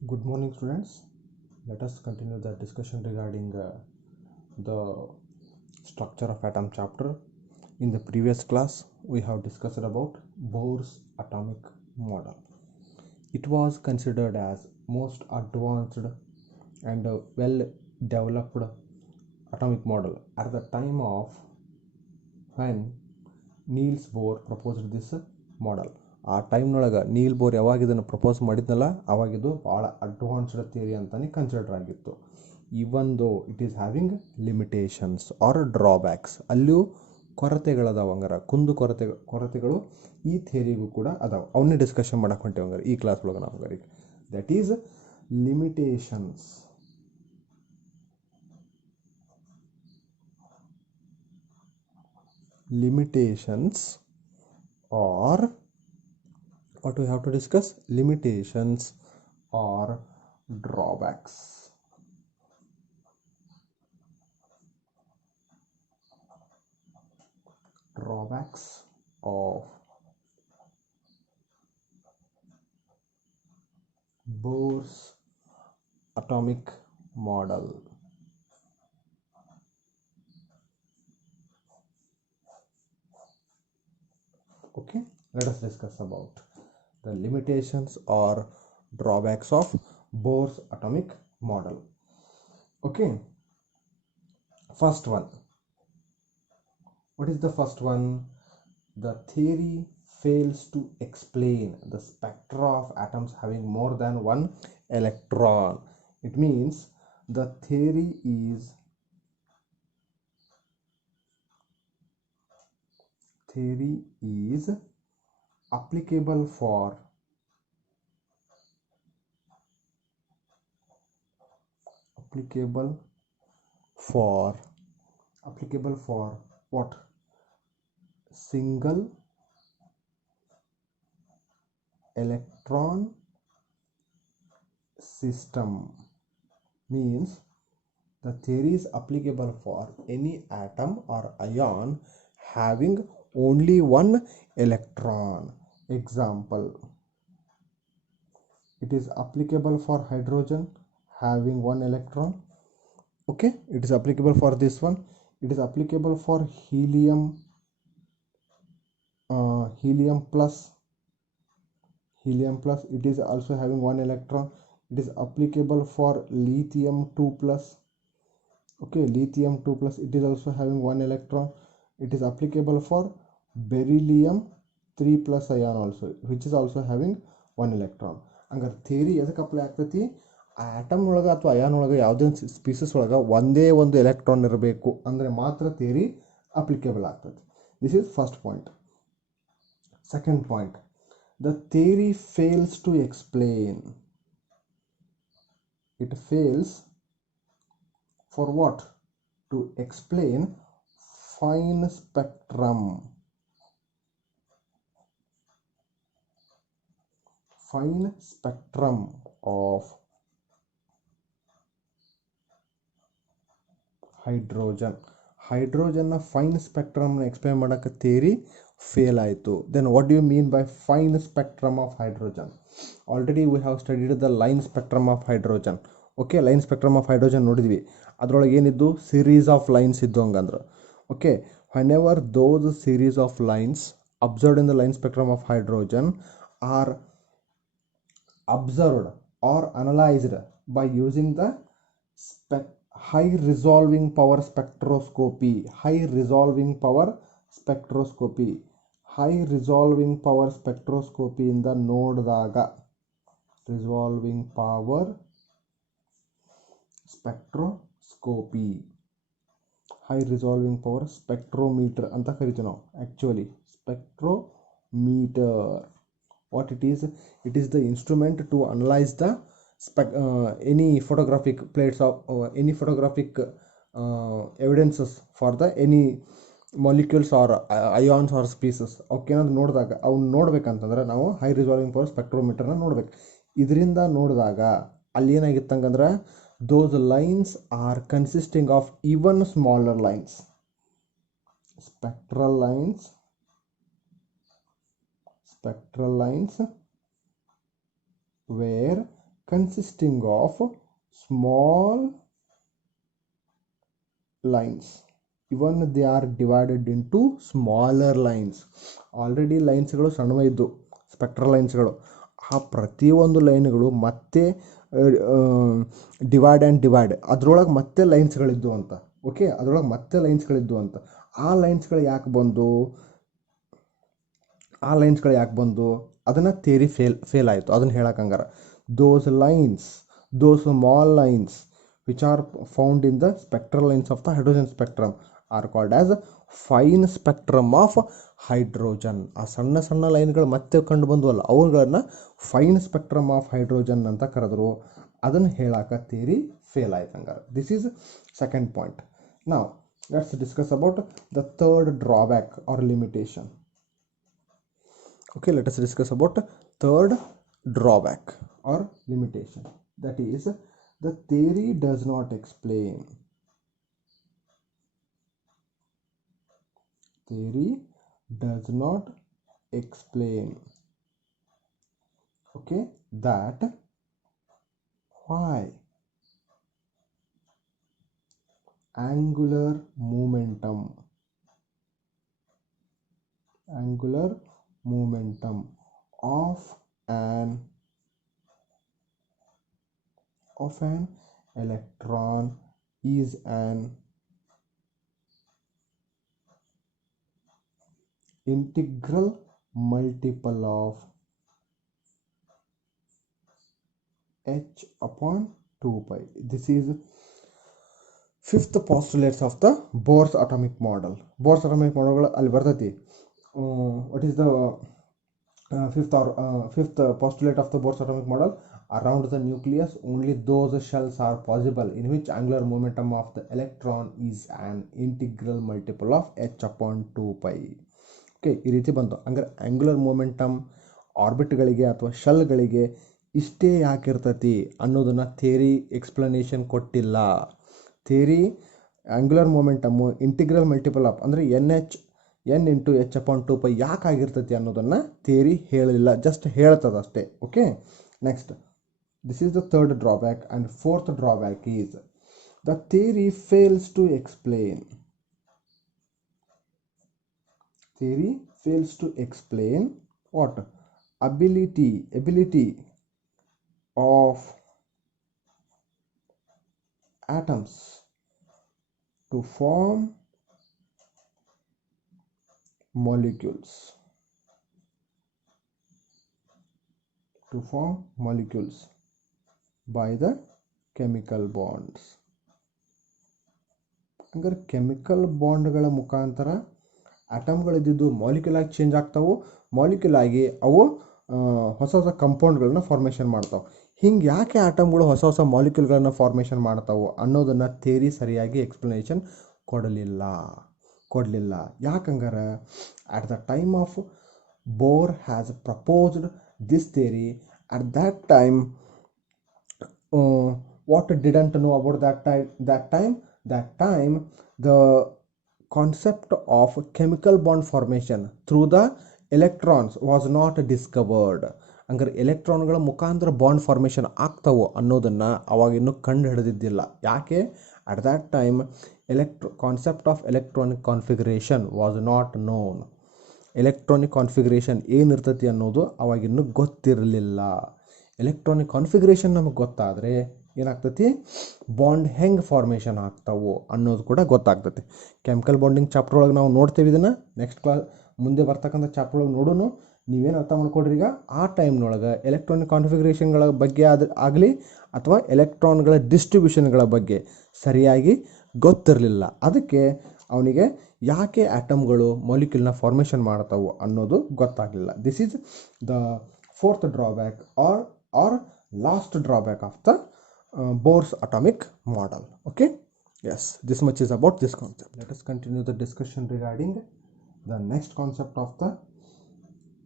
Good morning, students. Let us continue the discussion regarding the structure of atom chapter. In the previous class, we have discussed about Bohr's atomic model. It was considered as most advanced and well developed atomic model at the time of when Niels Bohr proposed this model. ಆ ಟೈಮ್ನೊಳಗೆ Neel bore ಯಾವಾಗ ಇದನ್ನು propose ಮಾಡಿದ್ನಲ್ಲ ಅವಾಗಿದು ಭಾಳ advanced theory ಅಂತಲೇ consider ಆಗಿತ್ತು. Even though it is having limitations or drawbacks, ಅಲ್ಲಿಯೂ ಕೊರತೆಗಳದಾವ. ಹಂಗಾರ ಕೊರತೆಗಳು ಈ ಥಿಯರಿಗೂ ಕೂಡ ಅದಾವ. ಅವನ್ನೇ ಡಿಸ್ಕಷನ್ ಮಾಡಕ್ಕೆ ಹೊಂಟೇವೆ ಹಂಗಾರೆ ಈ ಕ್ಲಾಸ್ ಒಳಗೆ ನಾವು ಹಂಗಾರೆ. That is limitations. Or what we have to discuss, limitations or drawbacks. Of Bohr's atomic model. Okay, let us discuss about the limitations or drawbacks of Bohr's atomic model. Okay, first one. What is the first one? The theory fails to explain the spectra of atoms having more than one electron. It means the theory is applicable for what? Single electron system. Means the theory is applicable for any atom or ion having only one electron. Example, it is applicable for hydrogen having one electron. Okay, it is applicable for this one. It is applicable for helium plus. It is also having one electron. It is applicable for lithium 2 plus. Okay, lithium 2 plus, it is also having one electron. It is applicable for beryllium 3 plus ion also, which is also having one electron. ಹಂಗಾರೆ theory ಎದಕ್ಕೆ apply ಆಗ್ತೈತಿ? ಆ atom ಒಳಗೆ ಅಥವಾ ion ಒಳಗೆ ಯಾವುದೇ species ಒಳಗೆ ಒಂದೇ ಒಂದು ಎಲೆಕ್ಟ್ರಾನ್ ಇರಬೇಕು ಅಂದರೆ ಮಾತ್ರ ಥಿಯರಿ ಅಪ್ಲಿಕೇಬಲ್ ಆಗ್ತದೆ. This is first point. Second point, the theory fails to explain. It fails for what? To explain fine spectrum. Fine spectrum of hydrogen. ಹೈಡ್ರೋಜನ್ನ ಫೈನ್ ಸ್ಪೆಕ್ಟ್ರಮ್ನ ಎಕ್ಸ್ಪ್ಲೇನ್ ಮಾಡೋಕ್ಕೆ ಥಿಯರಿ ಫೇಲ್ ಆಯಿತು. Then what do you mean by fine spectrum of hydrogen? Already we have studied the line spectrum of hydrogen. Okay, line spectrum of hydrogen ನೋಡಿದ್ವಿ. ಅದರೊಳಗೆ ಏನಿದ್ದು series of lines ಇದ್ದು ಹಂಗಂದ್ರೆ. Okay, whenever those series of lines observed in the line spectrum of hydrogen are observed or analyzed by using the high resolving power spectroscopy. High resolving power spectroscopy ಇಂದ ನೋಡಿದಾಗ, resolving power spectroscopy, high resolving power spectrometer ಅಂತ ಕರಿತೀವಿ ನಾವು. Actually spectrometer, what it is the instrument to analyze the any photographic plates of any photographic evidences for the any molecules or ions or species. ಅವಕ್ಕೇನಾದ್ರು ನೋಡಿದಾಗ ಅವ್ನು ನೋಡ್ಬೇಕಂತಂದ್ರೆ ನಾವು high resolving power ಸ್ಪೆಕ್ಟ್ರೋಮೀಟರ್ನ ನೋಡ್ಬೇಕು. ಇದರಿಂದ ನೋಡಿದಾಗ ಅಲ್ಲಿ ಏನಾಗಿತ್ತಂಗಂದ್ರೆ those lines are consisting of even smaller lines. Spectral lines were consisting of small lines, even they are divided into smaller lines. Already ಲೈನ್ಸ್ಗಳು ಸಣ್ಣವೇ ಇದ್ದು ಸ್ಪೆಕ್ಟ್ರಲ್ ಲೈನ್ಸ್ಗಳು, ಆ ಪ್ರತಿಯೊಂದು ಲೈನ್ಗಳು ಮತ್ತೆ ಡಿವೈಡ್ ಆ್ಯಂಡ್ ಡಿವೈಡ್ ಅದರೊಳಗೆ ಮತ್ತೆ ಲೈನ್ಸ್ಗಳಿದ್ದು ಅಂತ. ಓಕೆ, ಅದರೊಳಗೆ ಮತ್ತೆ ಲೈನ್ಸ್ಗಳಿದ್ದು ಅಂತ. ಆ ಲೈನ್ಸ್ಗಳು ಯಾಕೆ ಬಂದು ಅದನ್ನು ಥಿಯರಿ ಫೇಲ್ ಆಯಿತು, ಅದನ್ನು ಹೇಳಕ್ಕಂಗಾರ. those small lines which are found in the spectral lines of the hydrogen spectrum are called as fine spectrum of hydrogen. ಆ ಸಣ್ಣ ಸಣ್ಣ ಲೈನ್ಗಳು ಮತ್ತೆ ಕಂಡು ಬಂದವಲ್ಲ, ಅವುಗಳನ್ನು ಫೈನ್ ಸ್ಪೆಕ್ಟ್ರಮ್ ಆಫ್ ಹೈಡ್ರೋಜನ್ ಅಂತ ಕರೆದ್ರು. ಅದನ್ನು ಹೇಳಕ್ಕೆ ಥಿಯರಿ ಫೇಲ್ ಆಯ್ತು ಹಂಗಾರೆ. This is second point. ನಾವು let's discuss about the third drawback or limitation. Okay, let us discuss about third drawback or limitation. That is, the theory does not explain. Theory does not explain. Okay, that why angular momentum of an electron is an integral multiple of h upon 2 pi. This is fifth postulates of the Bohr's atomic model. Bohr's atomic model ಅಲ್ಲಿ ಬರ್ತೈತಿ. What is the fifth postulate of the Bohr's atomic model? Around the nucleus, only those shells are possible in which angular momentum of the electron is an integral multiple of h upon 2 pi. Okay, ಈ ರೀತಿ ಬಂತು. ಹಂಗಾರೆ angular momentum ಆರ್ಬಿಟ್ಗಳಿಗೆ ಅಥವಾ ಶೆಲ್ಗಳಿಗೆ ಇಷ್ಟೇ ಯಾಕಿರ್ತತಿ ಅನ್ನೋದನ್ನು theory explanation ಕೊಟ್ಟಿಲ್ಲ. Theory angular momentum integral multiple of ಅಂದರೆ n into h upon 2 pi ಯಾಕಾಗಿರ್ತೈತಿ ಅನ್ನೋದನ್ನು ಥಿಯರಿ ಹೇಳಲಿಲ್ಲ, ಜಸ್ಟ್ ಹೇಳ್ತದಷ್ಟೇ. Okay, next, this is the third drawback. And fourth drawback is the theory fails to explain. Theory fails to explain what? Ability of atoms to form molecules. By the chemical bonds. ಹಂಗಾರೆ chemical ಬಾಂಡ್ಗಳ ಮುಖಾಂತರ ಆಟಮ್ಗಳಿದ್ದು molecule ಆಗಿ change ಆಗ್ತಾವೆ, molecule ಆಗಿ ಅವು ಹೊಸ ಹೊಸ ಕಂಪೌಂಡ್ಗಳನ್ನ formation ಮಾಡ್ತಾವೆ. ಹಿಂಗೆ ಯಾಕೆ ಆಟಮ್ಗಳು ಹೊಸ ಹೊಸ ಮಾಲಿಕ್ಯೂಲ್ಗಳನ್ನ ಫಾರ್ಮೇಷನ್ ಮಾಡ್ತಾವೆ ಅನ್ನೋದನ್ನು ಥಿಯರಿ ಸರಿಯಾಗಿ ಎಕ್ಸ್ಪ್ಲನೇಷನ್ ಕೊಡಲಿಲ್ಲ. ಯಾಕಂಗಾರೆ at the time of Bohr has proposed this theory, at that time what didn't know about that time the concept of chemical bond formation through the electrons was not discovered. ಹಂಗಾರೆ ಎಲೆಕ್ಟ್ರಾನ್ಗಳ ಮುಖಾಂತರ bond formation ಆಗ್ತಾವೆ ಅನ್ನೋದನ್ನು ಅವಾಗಿನ್ನೂ ಕಂಡು ಹಿಡಿದಿದ್ದಿಲ್ಲ. ಯಾಕೆ? At that time concept of electronic configuration was not known. Electronic configuration ಏನಿರ್ತೈತಿ ಅನ್ನೋದು ಅವಾಗಿನ್ನೂ ಗೊತ್ತಿರಲಿಲ್ಲ. ಎಲೆಕ್ಟ್ರಾನಿಕ್ ಕಾನ್ಫಿಗರೇಷನ್ ನಮಗೆ ಗೊತ್ತಾದರೆ ಏನಾಗ್ತೈತಿ, ಬಾಂಡ್ ಹೆಂಗೆ ಫಾರ್ಮೇಷನ್ ಆಗ್ತಾವೆ ಅನ್ನೋದು ಕೂಡ ಗೊತ್ತಾಗ್ತೈತಿ. ಕೆಮಿಕಲ್ ಬಾಂಡಿಂಗ್ ಚಾಪ್ಟರ್ ಒಳಗೆ ನಾವು ನೋಡ್ತೇವೆ ಇದನ್ನು. ನೆಕ್ಸ್ಟ್ ಕ್ಲಾಸ್ ಮುಂದೆ ಬರ್ತಕ್ಕಂಥ ಚಾಪ್ಟರ್ ಒಳಗೆ ನೋಡೋಣ. ನೀವೇನು ಅರ್ಥ ಮಾಡ್ಕೊಡ್ರಿ, ಈಗ ಆ ಟೈಮ್ನೊಳಗೆ ಎಲೆಕ್ಟ್ರಾನಿಕ್ ಕಾನ್ಫಿಗರೇಷನ್ಗಳ ಬಗ್ಗೆ ಆಗಲಿ ಅಥವಾ ಎಲೆಕ್ಟ್ರಾನ್ಗಳ ಡಿಸ್ಟ್ರಿಬ್ಯೂಷನ್ಗಳ ಬಗ್ಗೆ ಸರಿಯಾಗಿ ಗೊತ್ತಿರಲಿಲ್ಲ. ಅದಕ್ಕೆ ಅವನಿಗೆ ಯಾಕೆ ಆಟಮ್ಗಳು ಮಾಲಿಕ್ಯೂಲ್ನ ಫಾರ್ಮೇಷನ್ ಮಾಡ್ತಾವೆ ಅನ್ನೋದು ಗೊತ್ತಾಗಲಿಲ್ಲ. This is the fourth drawback or last drawback of the Bohr's atomic model. Okay, yes, this much is about this concept. Let us continue the discussion regarding the next concept of the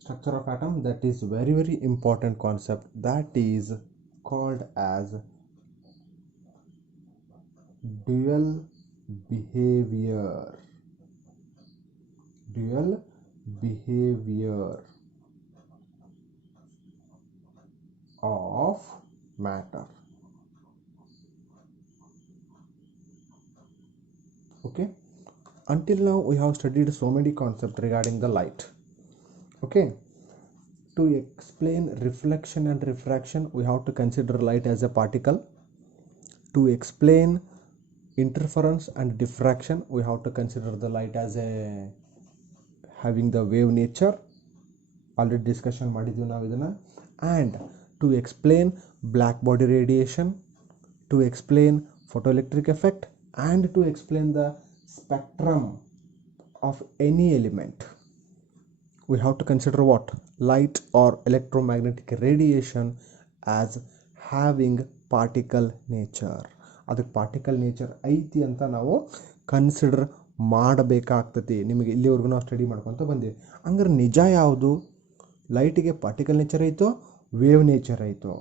structure of atom. That is very, very important concept. That is called as dual behavior of matter. Okay, until now we have studied so many concepts regarding the light. Okay, to explain reflection and refraction, we have to consider light as a particle. To explain interference and diffraction, we have to consider the light as a having the wave nature. Already discussion ಮಾಡಿದ್ವಿ ನಾವು ಇದನ್ನ. And to explain black body radiation, to explain photoelectric effect, and to explain the spectrum of any element, we have to consider what? Light or electromagnetic radiation as having particle nature. ಅದಕ್ಕೆ particle nature ಐತಿ ಅಂತ ನಾವು consider ಮಾಡಬೇಕಾಗ್ತತಿ. ನಿಮಗೆ ಇಲ್ಲಿವರೆಗೂ ನಾವು study ಮಾಡ್ಕೊತ ಬಂದೀವಿ. ಹಂಗಾರೆ ನಿಜ ಯಾವುದು? ಲೈಟಿಗೆ ಪಾರ್ಟಿಕಲ್ ನೇಚರ್ ಐತೋ ವೇವ್ ನೇಚರ್ ಐತೋ?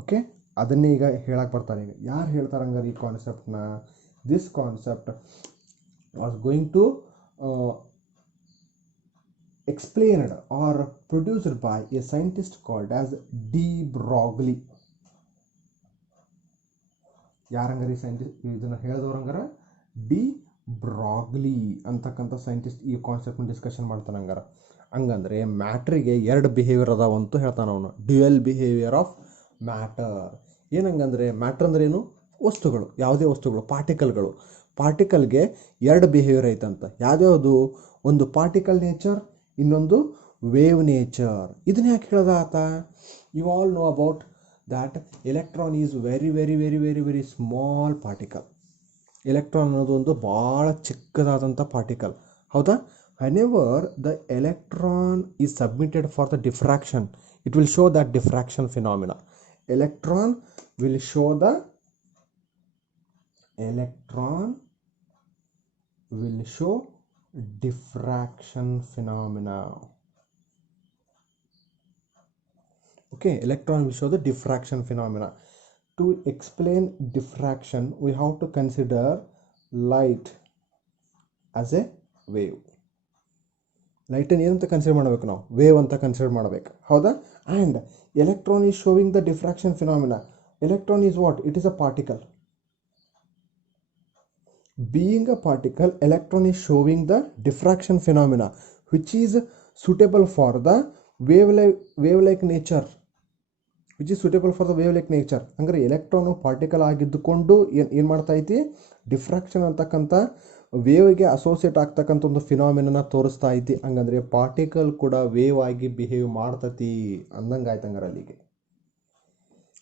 ಓಕೆ, ಅದನ್ನೇ ಈಗ ಹೇಳಕ್ಕೆ ಬರ್ತಾರೆ. ಈಗ ಯಾರು ಹೇಳ್ತಾರೆ ಹಂಗಾರೆ ಈ ಕಾನ್ಸೆಪ್ಟ್ನ? This concept was going to explained or produced by a scientist called as de Broglie. ಯಾರಂಗಾರೆ ಸೈಂಟಿಸ್ಟ್ ಇದನ್ನು ಹೇಳಿದವ್ರಂಗಾರ? ಡಿ ಬ್ರಾಗ್ಲಿ ಅಂತಕ್ಕಂಥ ಸೈಂಟಿಸ್ಟ್ ಈ ಕಾನ್ಸೆಪ್ಟ್ನ ಡಿಸ್ಕಷನ್ ಮಾಡ್ತಾನೆ. ಹಂಗಂದ್ರೆ ಮ್ಯಾಟ್ರಿಗೆ ಎರಡು ಬಿಹೇವಿಯರ್ ಅದಾವಂತೂ ಹೇಳ್ತಾನೆ ಅವನು. Dual behaviour of matter. ಏನಂಗಂದ್ರೆ ಮ್ಯಾಟ್ರ್ ಅಂದ್ರೆ ಏನು? ವಸ್ತುಗಳು, ಯಾವುದೇ ವಸ್ತುಗಳು, ಪಾರ್ಟಿಕಲ್ಗಳು. ಪಾರ್ಟಿಕಲ್ಗೆ ಎರಡು ಬಿಹೇವಿಯರ್ ಐತಂತ. ಯಾವ್ಯಾವುದು? ಒಂದು ಪಾರ್ಟಿಕಲ್ ನೇಚರ್, ಇನ್ನೊಂದು ವೇವ್ ನೇಚರ್. ಇದನ್ನ ಯಾಕೆ ಹೇಳ್ದ ಆತ? You all know about that electron is very very very very very small particle. Electron ಅನ್ನೋದು ಒಂದು ಭಾಳ ಚಿಕ್ಕದಾದಂಥ ಪಾರ್ಟಿಕಲ್, ಹೌದಾ? whenever the electron is submitted for the diffraction, it will show that diffraction phenomena. electron will show diffraction phenomena. Okay, electron will show the diffraction phenomena. To explain diffraction, we have to consider light as a wave. Light ಏನಂತ consider ಮಾಡಬೇಕು ನಾವು? Wave ಅಂತ consider ಮಾಡಬೇಕು, ಹೌದಾ? And electron is sowing the diffraction phenomena. Electron is what? It is a particle. Being a particle, electron is sowing the diffraction phenomena which is suitable for the wave-like nature. ಅಂದರೆ electron particle ಆಗಿದ್ದುಕೊಂಡು ಏನು ಮಾಡ್ತಾ ಐತಿ? Diffraction ಅಂತಕ್ಕಂಥ ವೇವ್ಗೆ associate ಆಗ್ತಕ್ಕಂಥ ಒಂದು ಫಿನಾಮಿನನ್ನ ತೋರಿಸ್ತಾ ಐತಿ. ಹಂಗಂದ್ರೆ ಪಾರ್ಟಿಕಲ್ ಕೂಡ ವೇವ್ ಆಗಿ ಬಿಹೇವ್ ಮಾಡ್ತತಿ ಅಂದಂಗೆ ಆಯ್ತಂಗಾರೆ ಅಲ್ಲಿಗೆ,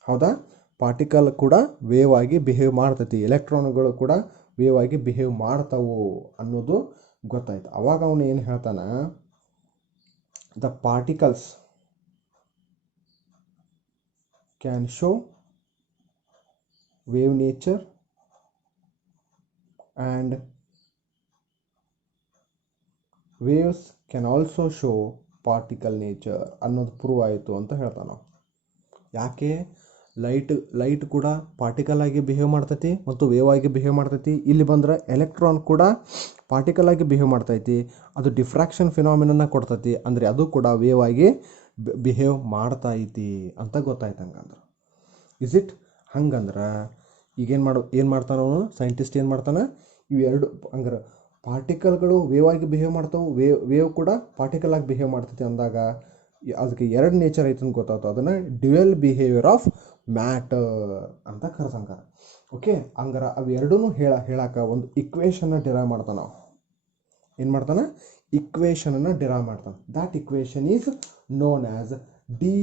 ಹೌದಾ? ಪಾರ್ಟಿಕಲ್ ಕೂಡ ವೇವ್ ಆಗಿ ಬಿಹೇವ್ ಮಾಡ್ತತಿ, ಎಲೆಕ್ಟ್ರಾನ್ಗಳು ಕೂಡ ವೇವ್ ಆಗಿ ಬಿಹೇವ್ ಮಾಡ್ತಾವು ಅನ್ನೋದು ಗೊತ್ತಾಯ್ತು. ಅವಾಗ ಅವನು ಏನು ಹೇಳ್ತಾನ? The particles can show wave nature and waves can also show particle nature ಅನ್ನೋದು ಪ್ರೂವ್ ಆಯಿತು ಅಂತ ಹೇಳ್ತಾನೆ. ಯಾಕೆ? ಲೈಟ್ ಕೂಡ ಪಾರ್ಟಿಕಲ್ ಆಗಿ ಬಿಹೇವ್ ಮಾಡ್ತೈತಿ ಮತ್ತು ವೇವ್ ಆಗಿ ಬಿಹೇವ್ ಮಾಡ್ತೈತಿ. ಇಲ್ಲಿ ಬಂದ್ರೆ ಎಲೆಕ್ಟ್ರಾನ್ ಕೂಡ ಪಾರ್ಟಿಕಲ್ ಆಗಿ ಬಿಹೇವ್ ಮಾಡ್ತೈತಿ, ಅದು ಡಿಫ್ರಾಕ್ಷನ್ ಫಿನಾಮಿನನ್ನ ಕೊಡ್ತೈತಿ, ಅಂದರೆ ಅದು ಕೂಡ ವೇವ್ ಆಗಿ ಬಿಹೇವ್ ಮಾಡ್ತಾ ಐತಿ ಅಂತ ಗೊತ್ತಾಯ್ತು. ಹಂಗಂದ್ರೆ ಇಸ್ ಇಟ್? ಹಂಗಂದ್ರೆ ಏನು ಮಾಡ್ತಾನ ಅವನು? ಸೈಂಟಿಸ್ಟ್ ಏನು ಮಾಡ್ತಾನೆ? ಇವೆರಡು ಹಂಗಾರೆ ಪಾರ್ಟಿಕಲ್ಗಳು ವೇವ್ ಆಗಿ ಬಿಹೇವ್ ಮಾಡ್ತಾವೆ, ವೇವ್ ಕೂಡ ಪಾರ್ಟಿಕಲ್ ಆಗಿ ಬಿಹೇವ್ ಮಾಡ್ತೈತಿ ಅಂದಾಗ ಅದಕ್ಕೆ ಎರಡು ನೇಚರ್ ಐತೆ ಅಂತ ಗೊತ್ತಾಯ್ತು. ಅದನ್ನು ಡ್ಯುಯಲ್ ಬಿಹೇವಿಯರ್ ಆಫ್ ಮ್ಯಾಟರ್ ಅಂತ ಕರೆಸಂಗಾರ. ಓಕೆ, ಹಂಗಾರೆ ಅವೆರಡೂ ಹೇಳಾಕ ಒಂದು ಇಕ್ವೇಷನ್ನ ಡಿರೈವ್ ಮಾಡ್ತಾನೆ ನಾವು. ಏನು ಮಾಡ್ತಾನೆ? ಇಕ್ವೇಷನನ್ನು ಡಿರೈವ್ ಮಾಡ್ತಾನೆ. That equation is known as de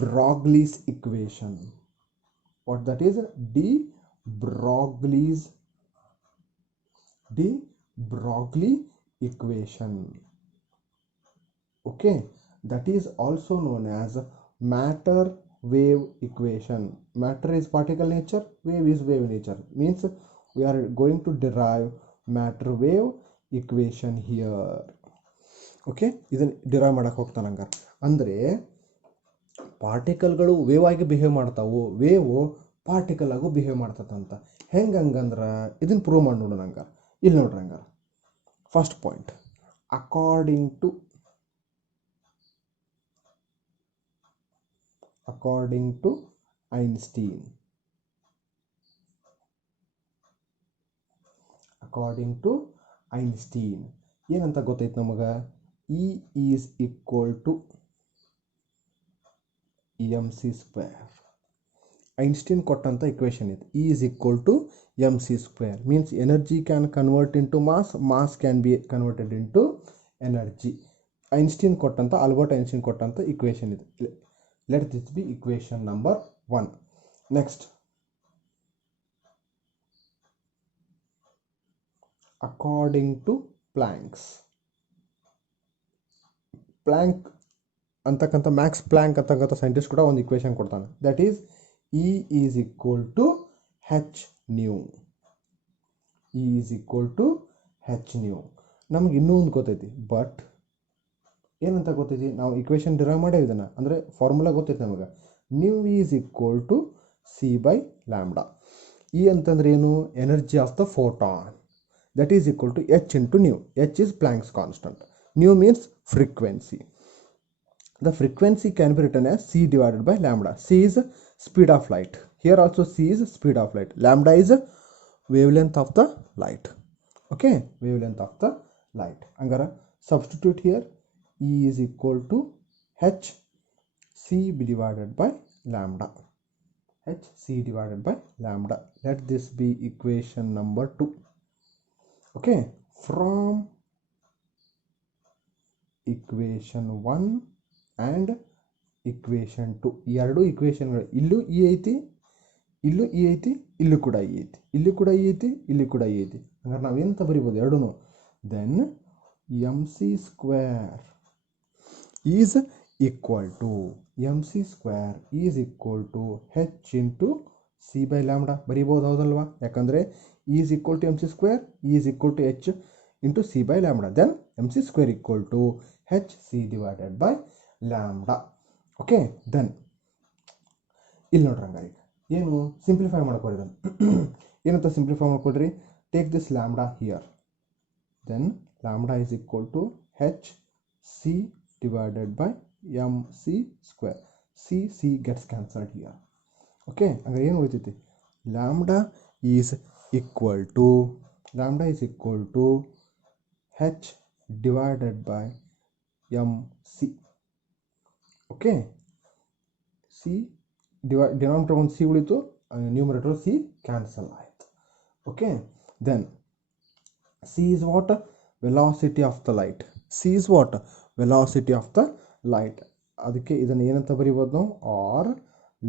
Broglie's equation. What that is? De Broglie equation. Okay, that is also known as matter wave equation. Matter is particle nature, wave is wave nature. Means we are going to derive matter wave equation here. Okay, ಇದನ್ನು derive ಮಾಡಕ್ಕೆ ಹೋಗ್ತಾನೆ. ಅಂದರೆ ಪಾರ್ಟಿಕಲ್ಗಳು wave ಆಗಿ behave ಮಾಡ್ತಾವು, wave particle ಆಗು behave ಮಾಡ್ತದಂತ. ಹೆಂಗಂದ್ರೆ ಇದನ್ನು ಪ್ರೂವ್ ಮಾಡಿ ನೋಡೋಣ. ಇಲ್ಲಿ ನೋಡ್ರಿ first point, according to Einstein. According to Einstein, ಏನಂತ ಗೊತ್ತೈತೆ ನಮಗೆ? E is equal to mc square. Einstein ಕೊಟ್ಟಂತ equation ಇದು. E is equal to mc square means energy can convert into mass, mass can be converted into energy. Einstein ಕೊಟ್ಟಂತ, Albert Einstein ಕೊಟ್ಟಂತ equation ಇದು. Let this be equation number 1. Next, according to Planck's. Planck ಅಂತಕ್ಕಂಥ Max Planck ಅಂತಕ್ಕಂಥ scientist ಕೂಡ ಒಂದು equation ಕೊಡ್ತಾನೆ. That is E is equal to h nu. E is equal to h nu. ನಮ್ಗೆ ಇನ್ನೂ ಒಂದು ಗೊತ್ತೈತಿ, ಬಟ್ ಏನಂತ ಗೊತ್ತೈತಿ? ನಾವು ಇಕ್ವೇಷನ್ ಡಿರೈವ್ ಮಾಡೇವಿ ಇದನ್ನು, ಅಂದರೆ ಫಾರ್ಮುಲಾ ಗೊತ್ತೈತಿ ನಮಗೆ. Nu is equal to c by lambda. E ಅಂತಂದ್ರೆ ಏನು? Energy of the photon. That is equal to H into nu. H is Planck's constant. Nu means frequency. The frequency can be written as c divided by lambda. C is speed of light. Here also c is speed of light. Lambda is wavelength of the light. Okay, wavelength of the light. Angara substitute here. E is equal to h c divided by lambda. H c divided by lambda. Let this be equation number 2. Okay, from equation 1 and equation 2, ಎರಡು ಇಕ್ವೇಷನ್ಗಳು, ಇಲ್ಲೂ E ಐತಿ, ಇಲ್ಲೂ E ಐತಿ, ಇಲ್ಲೂ ಕೂಡ E ಐತಿ, ಇಲ್ಲಿ ಕೂಡ ಇ ಐತಿ, ಇಲ್ಲಿ ಕೂಡ ಇ ಐತಿ. ಹಂಗಾರೆ ನಾವೇನಂತ ಬರಿಬೋದು ಎರಡೂ? Then M C square is equal to H into C by lambda ಬರಿಬೋದು, ಹೌದಲ್ವಾ? ಯಾಕಂದರೆ is equal to M C square, is equal to H into C by lambda. Then M C square equal to H C divided by lambda. Okay, then ಇಲ್ಲಿ ನೋಡ್ರಿ, ಹಂಗ ಈಗ ಏನು simplify ಮಾಡ್ಕೊರಿ ಇದನ್ನು. ಏನಂತ ಸಿಂಪ್ಲಿಫೈ ಮಾಡ್ಕೊಡ್ರಿ? Take this lambda here, then lambda is equal to H C divided by mc square. C gets cancelled here. Okay, ಹಂಗ ಏನು ಉಳಿತೈತಿ? lambda is equal to h divided by mc. Okay, c denominator ಒಂದು c ಉಳಿತು, numerator c cancel ಆಯ್ತು. Okay, then c is what? Velocity of the light. C is what? Velocity of the light. ಅದಕ್ಕೆ ಇದನ್ನು ಏನಂತ ಬರಿಬೋದು ನಾವು? Or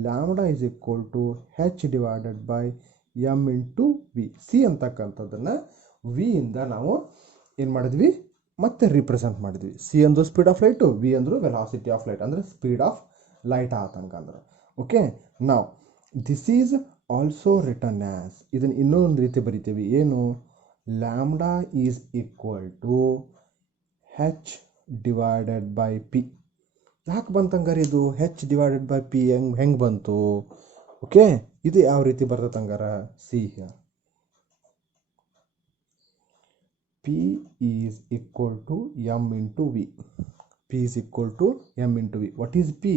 lambda is equal to h divided by m into v. C ಅಂತಕ್ಕಂಥದ್ದನ್ನು v ಇಂದ ನಾವು ಏನು ಮಾಡಿದ್ವಿ? ಮತ್ತೆ ರಿಪ್ರೆಸೆಂಟ್ ಮಾಡಿದ್ವಿ. ಸಿ ಅಂದ್ರು ಸ್ಪೀಡ್ ಆಫ್ ಲೈಟು, ವಿ ಅಂದ್ರು ವೆಲಾಸಿಟಿ ಆಫ್ ಲೈಟ್, ಅಂದರೆ ಸ್ಪೀಡ್ ಆಫ್ ಲೈಟ್ ಆತಂಕಂದ್ರೆ. ಓಕೆ, ನಾವು this is also written as, ಇದನ್ನು ಇನ್ನೊಂದು ರೀತಿ ಬರಿತೀವಿ. ಏನು? Lambda is equal to h divided by p. ಯಾಕೆ ಬಂತಂಗಾರೆ ಇದು ಹೆಚ್ ಡಿವೈಡೆಡ್ ಬೈ ಪಿ? ಹೆಂಗೆ ಬಂತು? ಓಕೆ, ಇದು ಯಾವ ರೀತಿ ಬರ್ತದೆ ಹಂಗಾರ? See here, p is equal to m into v. P is equal to m into v. What is p?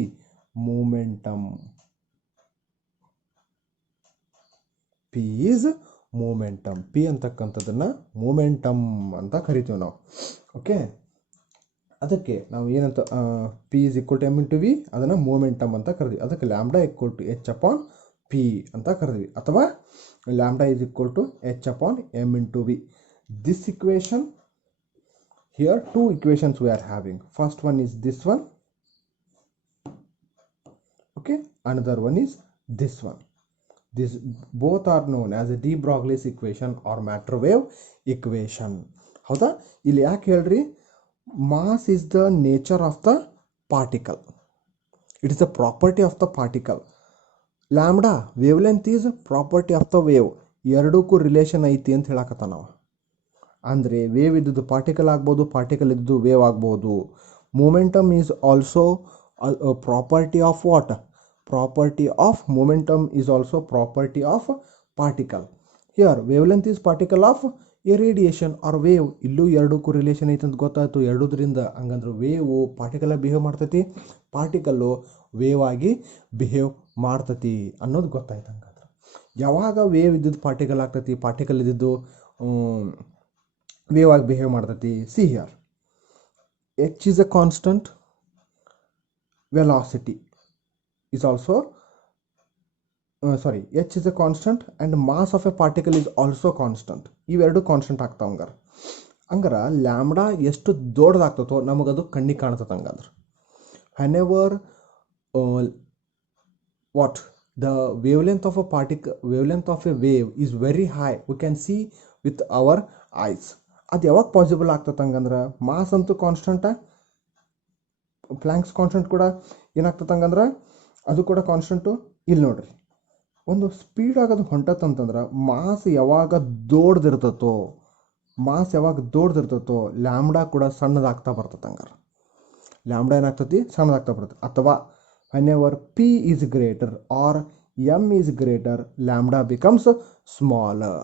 Momentum. P is momentum. P ಅಂತಕ್ಕಂಥದ್ದನ್ನು ಮೂಮೆಂಟಮ್ ಅಂತ ಕರಿತೀವಿ ನಾವು. ಓಕೆ, ಅದಕ್ಕೆ ನಾವು ಏನಂತ p is equal to m into v, ಅದನ್ನು momentum ಅಂತ ಕರೆದ್ವಿ. ಅದಕ್ಕೆ lambda equal to h upon p ಅಂತ ಕರೆದ್ವಿ, ಅಥವಾ lambda is equal to h upon m into v. This equation here, two equations we are having. First one is this one, okay, another one is this one. This both are known as a de Broglie's equation or matter wave equation. ಹೌದಾ? ಇಲ್ಲಿ ಯಾಕೆ ಹೇಳ್ರಿ? Mass is the nature of the particle. It is the property of the particle. Lambda, wavelength is property of the wave. ಎರಡಕ್ಕೂ relation ಐತಿ ಅಂತ ಹೇಳಕತ್ತ ನಾವು. ಅಂದರೆ wave ಇದ್ದದ್ದು ಪಾರ್ಟಿಕಲ್ ಆಗ್ಬೋದು, ಪಾರ್ಟಿಕಲ್ ಇದ್ದು ವೇವ್ ಆಗ್ಬೋದು. Momentum is also property of what? Property of momentum is also property of particle. Here wavelength is particle of a radiation or wave, ಇಲ್ಲೂ ಎರಡಕ್ಕೂ ರಿಲೇಷನ್ ಐತೆ ಅಂತ ಗೊತ್ತಾಯ್ತು. ಎರಡೂದ್ರಿಂದ ಹಂಗಂದ್ರೆ ವೇವು ಪಾರ್ಟಿಕಲಾಗಿ ಬಿಹೇವ್ ಮಾಡ್ತೈತಿ, ಪಾರ್ಟಿಕಲ್ಲು ವೇವ್ ಆಗಿ ಬಿಹೇವ್ ಮಾಡ್ತೈತಿ ಅನ್ನೋದು ಗೊತ್ತಾಯ್ತು. ಹಂಗಂದ್ರೆ ಯಾವಾಗ ವೇವ್ ಇದ್ದಿದ್ದು ಪಾರ್ಟಿಕಲ್ ಆಗ್ತೈತಿ, ಪಾರ್ಟಿಕಲ್ ಇದ್ದಿದ್ದು ವೇವ್ ಆಗಿ ಬಿಹೇವ್ ಮಾಡ್ತೈತಿ. See here, H is a constant, velocity is also h is a constant and mass of a particle is also constant. ಇವೆರಡು ಕಾನ್ಸ್ಟೆಂಟ್ ಆಗ್ತಾವ. ಹಂಗಾರೆ ಲ್ಯಾಂಬ್ಡಾ ಎಷ್ಟು ದೊಡ್ಡದಾಗ್ತತೋ ನಮಗದು ಕಣ್ಣಿಗೆ ಕಾಣ್ತದೆ. ಹಂಗಂದ್ರೆ whenever the wavelength of a wave is very high, we can see with our eyes. ಅದು ಯಾವಾಗ ಪಾಸಿಬಲ್ ಆಗ್ತದೆ ಹಂಗಂದ್ರೆ ಮಾಸ್ ಅಂತೂ ಕಾನ್ಸ್ಟೆಂಟ, ಪ್ಲ್ಯಾಂಕ್ಸ್ ಕಾನ್ಸ್ಟೆಂಟ್ ಕೂಡ ಏನಾಗ್ತದೆ ಹಂಗಂದ್ರೆ ಅದು ಕೂಡ ಕಾನ್ಸ್ಟೆಂಟು. ಇಲ್ಲಿ ನೋಡ್ರಿ, ಒಂದು ಸ್ಪೀಡ್ ಆಗೋದು ಹೊಂಟತ್ತಂತಂದ್ರೆ ಮಾಸ್ ಯಾವಾಗ ದೊಡ್ಡದಿರ್ತತೋ ಲ್ಯಾಂಬ್ಡಾ ಕೂಡ ಸಣ್ಣದಾಗ್ತಾ ಬರ್ತದೆ. ಹಂಗಾರೆ ಲ್ಯಾಂಬ್ಡಾ ಏನಾಗ್ತತಿ, ಸಣ್ಣದಾಗ್ತಾ ಬರ್ತದೆ. ಅಥವಾ whenever p is greater or m is greater, lambda becomes smaller.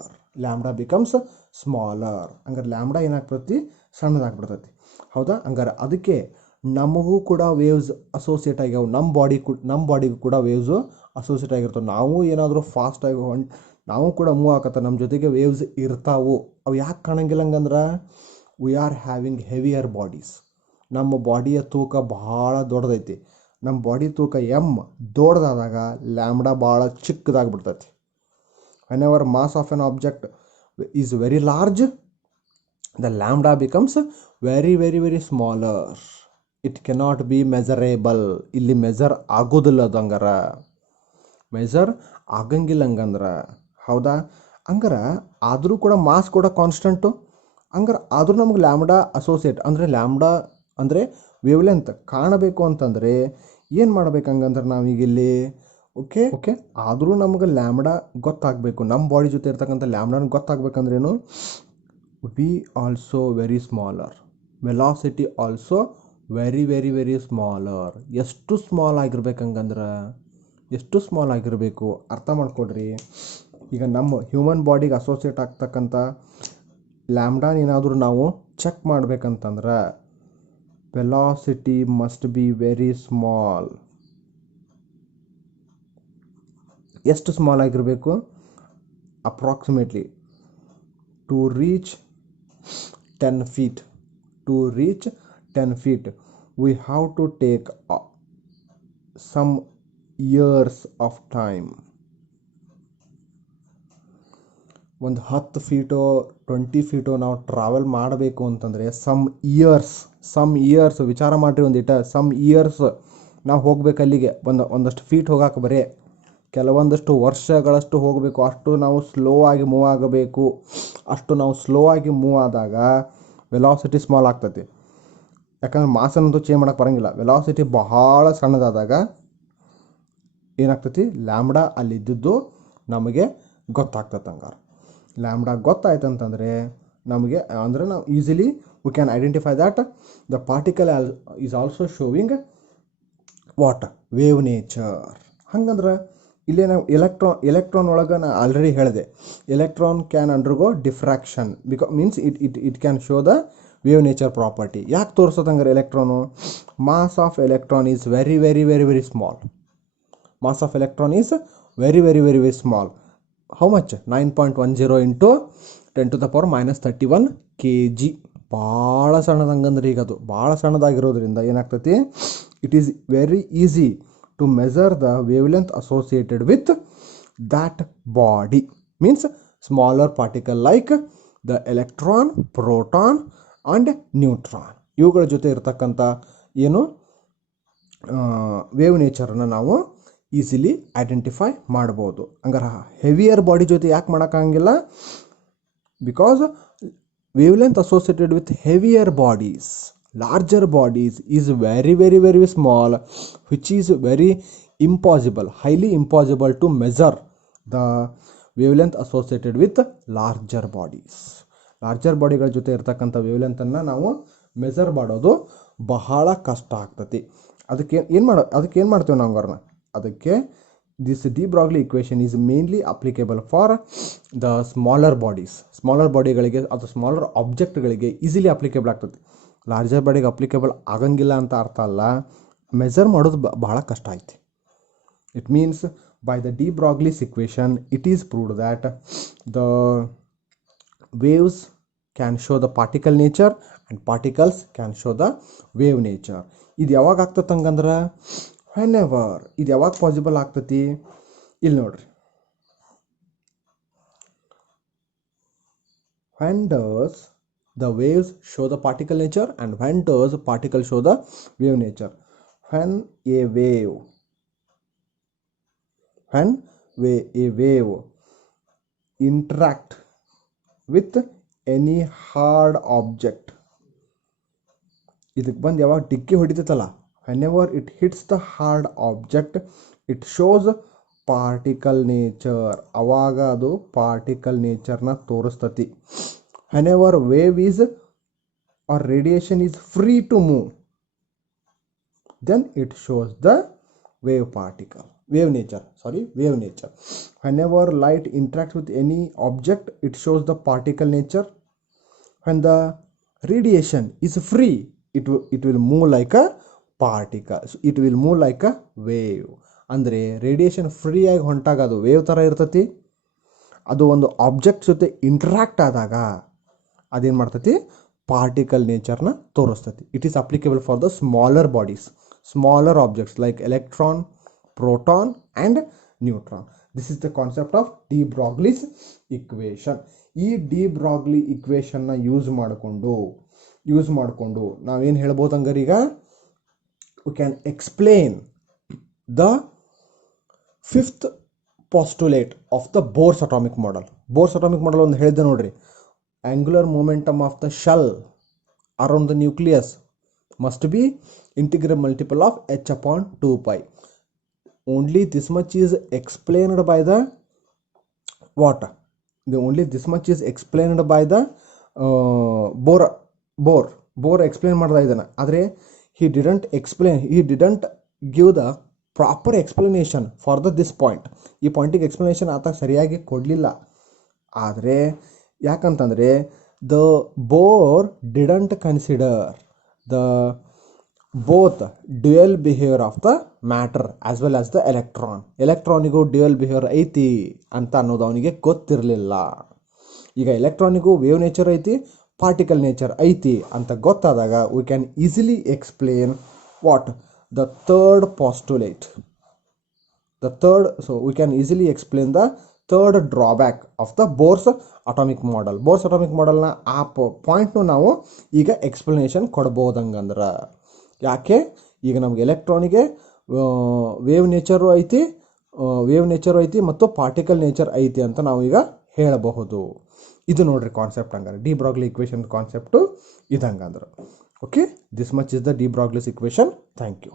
ಹಂಗಾರೆ ಲ್ಯಾಂಬ್ಡಾ ಏನಾಗ್ತತಿ, ಸಣ್ಣದಾಗ್ಬಿಡ್ತೈತಿ. ಹೌದಾ? ಹಂಗಾರೆ ಅದಕ್ಕೆ ನಮಗೂ ಕೂಡ ವೇವ್ಸ್ ಅಸೋಸಿಯೇಟ್ ಆಗ್ಯಾವ. ನಮ್ಮ ಬಾಡಿಗೂ ಕೂಡ ವೇವ್ಸು ಅಸೋಸಿಯೇಟ್ ಆಗಿರ್ತವೆ. ನಾವು ಏನಾದರೂ ಫಾಸ್ಟಾಗಿ ನಾವು ಕೂಡ ಮೂವ್ ಆಗತ್ತೆ, ನಮ್ಮ ಜೊತೆಗೆ ವೇವ್ಸ್ ಇರ್ತಾವು. ಅವು ಯಾಕೆ ಕಾಣಂಗಿಲ್ಲ ಹಂಗಂದ್ರೆ we are having heavier bodies. ನಮ್ಮ ಬಾಡಿಯ ತೂಕ ಭಾಳ ದೊಡ್ಡದೈತಿ. ನಮ್ಮ ಬಾಡಿ ತೂಕ ದೊಡ್ಡದಾದಾಗ ಲ್ಯಾಂಬ್ಡಾ ಭಾಳ ಚಿಕ್ಕದಾಗ್ಬಿಡ್ತೈತಿ. whenever mass of an object is very large, the lambda becomes very very very smaller. It cannot be measurable. ಇಲ್ಲಿ ಮೆಜರ್ ಆಗೋದಿಲ್ಲ. ಅದು ಹಂಗಾರೆ ಮೆಜರ್ ಆಗಂಗಿಲ್ಲ ಹಂಗಂದ್ರೆ. ಹೌದಾ? ಹಂಗಾರೆ ಆದರೂ ಕೂಡ ಮಾಸ್ ಕೂಡ ಕಾನ್ಸ್ಟೆಂಟು. ಹಂಗಾರೆ ಆದರೂ ನಮ್ಗೆ ಲ್ಯಾಂಬ್ಡಾ ಅಸೋಸಿಯೇಟ್ ಅಂದರೆ ಲ್ಯಾಂಬ್ಡಾ ಅಂದರೆ ವೇವ್ಲೆಂತ್ ಕಾಣಬೇಕು ಅಂತಂದರೆ ಏನು ಮಾಡ್ಬೇಕು ಹಂಗಂದ್ರೆ ನಾವೀಗ ಇಲ್ಲಿ ಓಕೆ ಆದರೂ ನಮ್ಗೆ ಲ್ಯಾಂಬ್ಡಾ ಗೊತ್ತಾಗಬೇಕು. ನಮ್ಮ ಬಾಡಿ ಜೊತೆ ಇರ್ತಕ್ಕಂಥ ಲ್ಯಾಂಬ್ಡಾನ ಗೊತ್ತಾಗಬೇಕಂದ್ರೇನು, we also very smaller, velocity also very very very smaller. ಎಷ್ಟು ಸ್ಮಾಲ್ ಆಗಿರ್ಬೇಕಂಗಂದ್ರೆ ಎಷ್ಟು ಸ್ಮಾಲ್ ಆಗಿರಬೇಕು ಅರ್ಥ ಮಾಡ್ಕೊಡ್ರಿ. ಈಗ ನಮ್ಮ ಹ್ಯೂಮನ್ ಬಾಡಿಗೆ ಅಸೋಸಿಯೇಟ್ ಆಗ್ತಕ್ಕಂಥ ಲ್ಯಾಂಬ್ಡಾನ ಏನಾದರೂ ನಾವು ಚೆಕ್ ಮಾಡ್ಬೇಕಂತಂದ್ರೆ velocity must be very small. ಎಷ್ಟು ಸ್ಮಾಲ್ ಆಗಿರಬೇಕು? Approximately to reach 10 feet we have to take some years of time. ಒಂದು 10 ಫೀಟೋ 20 ಫೀಟೋ ನಾವು ಟ್ರಾವೆಲ್ ಮಾಡಬೇಕು ಅಂತಂದರೆ ಸಮ್ ಇಯರ್ಸ್ ವಿಚಾರ ಮಾಡಿರಿ. ಸಮ್ ಇಯರ್ಸ್ ನಾವು ಹೋಗ್ಬೇಕು ಅಲ್ಲಿಗೆ. ಒಂದಷ್ಟು ಫೀಟ್ ಹೋಗಕ್ಕೆ ಬರೇ ಕೆಲವೊಂದಷ್ಟು ವರ್ಷಗಳಷ್ಟು ಹೋಗಬೇಕು. ಅಷ್ಟು ನಾವು ಸ್ಲೋ ಆಗಿ ಮೂವ್ ಆಗಬೇಕು. ಅಷ್ಟು ನಾವು ಸ್ಲೋ ಆಗಿ ಮೂವ್ ಆದಾಗ ವೆಲಾಸಿಟಿ ಸ್ಮಾಲ್ ಆಗ್ತೈತಿ. ಯಾಕಂದ್ರೆ ಮಾಸನ್ನಂತೂ ಚೇಂಜ್ ಮಾಡೋಕ್ಕೆ ಬರೋಂಗಿಲ್ಲ. ವೆಲಾಸಿಟಿ ಬಹಳ ಸಣ್ಣದಾದಾಗ ಏನಾಗ್ತೈತಿ, ಲ್ಯಾಂಬ್ಡಾ ಅಲ್ಲಿದ್ದು ನಮಗೆ ಗೊತ್ತಾಗ್ತದೆ. ಹಂಗಾರೆ ಲ್ಯಾಂಬ್ಡಾ ಗೊತ್ತಾಯ್ತಂತಂದರೆ ನಮಗೆ ಅಂದರೆ ನಾವು easily we can identify that the particle is also showing wave nature. ಹಂಗಂದ್ರೆ ಇಲ್ಲೇ ನಾವು ಎಲೆಕ್ಟ್ರಾನ್ ಒಳಗೆ ನಾನು ಆಲ್ರೆಡಿ ಹೇಳಿದೆ, electron can undergo diffraction means it can show the wave nature property. ಯಾಕೆ ತೋರಿಸೋದಂಗಾರೆ electron? Mass of electron is very very very very small. Mass of electron is very very very very small. How much? 9.10 into 10⁻³ kg. ಭಾಳ ಸಣ್ಣದಂಗಂದ್ರೆ ಈಗ ಅದು ಭಾಳ ಸಣ್ಣದಾಗಿರೋದ್ರಿಂದ ಏನಾಗ್ತೈತಿ, it is very easy to measure the wavelength associated with that body. Means smaller particle like the electron, proton and neutron. ಇವುಗಳ ಜೊತೆ ಇರತಕ್ಕಂಥ ಏನು ವೇವ್ ನೇಚರನ್ನು ನಾವು ಈಸಿಲಿ ಐಡೆಂಟಿಫೈ ಮಾಡ್ಬೋದು. ಹಂಗಾರೆ ಹೆವಿಯರ್ ಬಾಡಿ ಜೊತೆ ಯಾಕೆ ಮಾಡೋಕ್ಕಾಗಂಗಿಲ್ಲ? Because wavelength associated with heavier bodies, larger bodies is very very very small, which is very impossible, highly impossible to measure the wavelength associated with larger bodies. Larger ಬಾಡಿಗಳ ಜೊತೆ ಇರ್ತಕ್ಕಂಥ ವೇವ್ಲೆಂತನ್ನು ನಾವು measure ಮಾಡೋದು ಬಹಳ ಕಷ್ಟ ಆಗ್ತತಿ. ಅದಕ್ಕೆ ಏನು ಮಾಡ್ತೇವೆ ನಾವು? ಅದಕ್ಕೆ this de Broglie equation is mainly applicable for the smaller bodies. Smaller ಬಾಡಿಗಳಿಗೆ ಅಥವಾ ಸ್ಮಾಲರ್ ಆಬ್ಜೆಕ್ಟ್ಗಳಿಗೆ ಈಸಿಲಿ ಅಪ್ಲಿಕೇಬಲ್ ಆಗ್ತದೆ. ಲಾರ್ಜರ್ ಬಾಡಿಗೆ ಅಪ್ಲಿಕೇಬಲ್ ಆಗಂಗಿಲ್ಲ ಅಂತ ಅರ್ಥ ಅಲ್ಲ, ಮೆಜರ್ ಮಾಡೋದು ಬಹಳ ಕಷ್ಟ ಐತಿ. It means by the de Broglie's equation it is proved that the waves can show the particle nature and particles can show the wave nature. ಇದು ಯಾವಾಗ ಆಗ್ತದೆ ಹಂಗಂದ್ರೆ whenever, ಇದು ಯಾವಾಗ ಪಾಸಿಬಲ್ ಆಗ್ತತಿ ಇಲ್ಲಿ ನೋಡ್ರಿ. when does the waves show the particle nature and when does particle show the wave nature? When a wave interact with any hard object, ಇದಕ್ಕೆ ಬಂದು ಯಾವಾಗ ಡಿಕ್ಕಿ ಹೊಡಿತೈತಲ್ಲ, whenever it hits the hard object it shows particle nature, ಅವಾಗ ಅದು particle ನೇಚರ್ನ ತೋರಿಸ್ತತಿ. whenever wave is or radiation is free to move then it shows the wave nature. Whenever light interacts with any object it shows the particle nature. When the radiation is free it will move like a particle, it will move like a wave. ಅಂದರೆ radiation free ಆಗಿ ಹೊಂಟಾಗ ಅದು wave ಥರ ಇರ್ತತಿ. ಅದು ಒಂದು object ಜೊತೆ interact ಆದಾಗ ಅದೇನು ಮಾಡ್ತತಿ, ಪಾರ್ಟಿಕಲ್ ನೇಚರ್ನ ತೋರಿಸ್ತತಿ. It is applicable for the smaller bodies, smaller objects like electron, proton and neutron. This is the concept of de Broglie's equation. ಈ de Broglie equation ನ ಯೂಸ್ ಮಾಡಿಕೊಂಡು ನಾವೇನು ಹೇಳ್ಬೋದು ಹಂಗಾರೆ, ಈಗ we can explain the fifth postulate of the Bohr's atomic model. Bohr's atomic model ಒಂದು ಹೇಳಿದೆ ನೋಡ್ರಿ, angular momentum of the shell around the nucleus must be integral multiple of h upon 2 pi. Only this much is explained by the what? Only this much is explained by the Bohr explain ಮಾಡ್ದ ಇದನ್ನ. ಆದರೆ he didn't give the proper explanation for this point. ಈ ಪಾಯಿಂಟಿಗೆ explanation ಆತ ಸರಿಯಾಗಿ ಕೊಡಲಿಲ್ಲ. ಆದರೆ ಯಾಕಂತಂದರೆ the Bohr didn't consider the both dual behavior of the matter as well as the electron. ಎಲೆಕ್ಟ್ರಾನಿಗೂ ಡ್ಯುಯಲ್ ಬಿಹೇವಿಯರ್ ಐತಿ ಅಂತ ಅನ್ನೋದು ಅವನಿಗೆ ಗೊತ್ತಿರಲಿಲ್ಲ. ಈಗ ಎಲೆಕ್ಟ್ರಾನಿಗೂ ವೇವ್ ನೇಚರ್ ಐತಿ, ಪಾರ್ಟಿಕಲ್ ನೇಚರ್ ಐತಿ ಅಂತ ಗೊತ್ತಾದಾಗ we can easily explain what? The third postulate. So we can easily explain the third drawback of the Bohr's atomic model. Bohr's atomic modelನ ಆ ಪಾಯಿಂಟ್ನು ನಾವು ಈಗ ಎಕ್ಸ್ಪ್ಲನೇಷನ್ ಕೊಡ್ಬೋದಂಗಂದ್ರೆ. ಯಾಕೆ? ಈಗ ನಮಗೆ ಎಲೆಕ್ಟ್ರಾನಿಗೆ ವೇವ್ ನೇಚರು ಐತಿ ಮತ್ತು ಪಾರ್ಟಿಕಲ್ ನೇಚರ್ ಐತಿ ಅಂತ ನಾವು ಈಗ ಹೇಳಬಹುದು. ಇದು ನೋಡ್ರಿ ಕಾನ್ಸೆಪ್ಟ್ ಹಂಗಾರೆ, ಡಿ ಬ್ರಾಗ್ಲಿ ಇಕ್ವೇಷನ್ ಕಾನ್ಸೆಪ್ಟು ಇದಂಗಂದ್ರೆ. Okay, this much is the de Broglie's equation. Thank you.